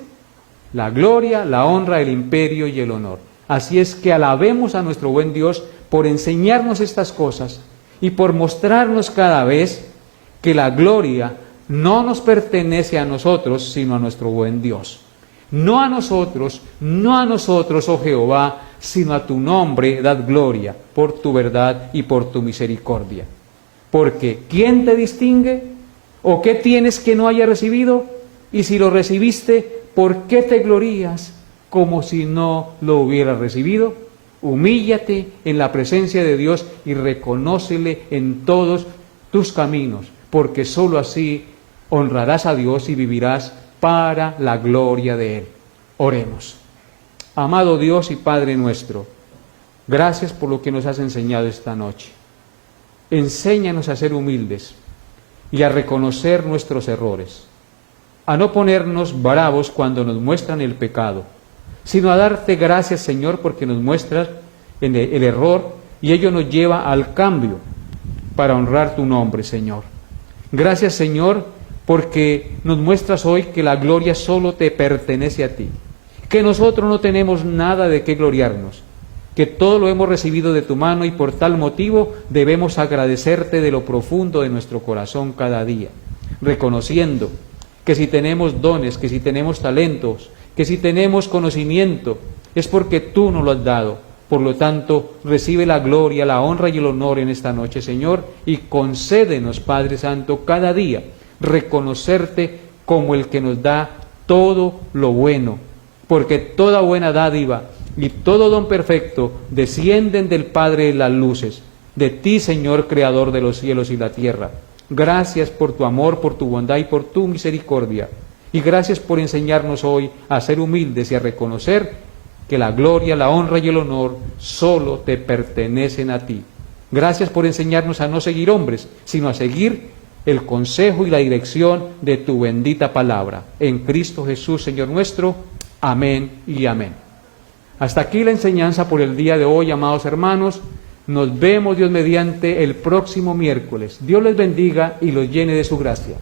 la gloria, la honra, el imperio y el honor. Así es que alabemos a nuestro buen Dios por enseñarnos estas cosas y por mostrarnos cada vez que la gloria no nos pertenece a nosotros, sino a nuestro buen Dios. No a nosotros, oh Jehová, sino a tu nombre dad gloria, por tu verdad y por tu misericordia. Porque ¿quién te distingue? ¿O qué tienes que no haya recibido? Y si lo recibiste, ¿por qué te glorías como si no lo hubieras recibido? Humíllate en la presencia de Dios y reconócele en todos tus caminos, porque sólo así honrarás a Dios y vivirás para la gloria de Él. Oremos. Amado Dios y Padre nuestro, gracias por lo que nos has enseñado esta noche. Enséñanos a ser humildes y a reconocer nuestros errores, a no ponernos bravos cuando nos muestran el pecado, sino a darte gracias, Señor, porque nos muestras el error y ello nos lleva al cambio para honrar tu nombre, Señor. Gracias, Señor, porque nos muestras hoy que la gloria solo te pertenece a ti, que nosotros no tenemos nada de qué gloriarnos, que todo lo hemos recibido de tu mano y por tal motivo debemos agradecerte de lo profundo de nuestro corazón cada día, reconociendo que si tenemos dones, que si tenemos talentos, que si tenemos conocimiento, es porque tú nos lo has dado. Por lo tanto, recibe la gloria, la honra y el honor en esta noche, Señor, y concédenos, Padre Santo, cada día reconocerte como el que nos da todo lo bueno, porque toda buena dádiva y todo don perfecto descienden del Padre de las luces, de ti, Señor, Creador de los cielos y la tierra. Gracias por tu amor, por tu bondad y por tu misericordia. Y gracias por enseñarnos hoy a ser humildes y a reconocer que la gloria, la honra y el honor solo te pertenecen a ti. Gracias por enseñarnos a no seguir hombres, sino a seguir el consejo y la dirección de tu bendita palabra. En Cristo Jesús, Señor nuestro. Amén y amén. Hasta aquí la enseñanza por el día de hoy, amados hermanos. Nos vemos, Dios mediante, el próximo miércoles. Dios les bendiga y los llene de su gracia.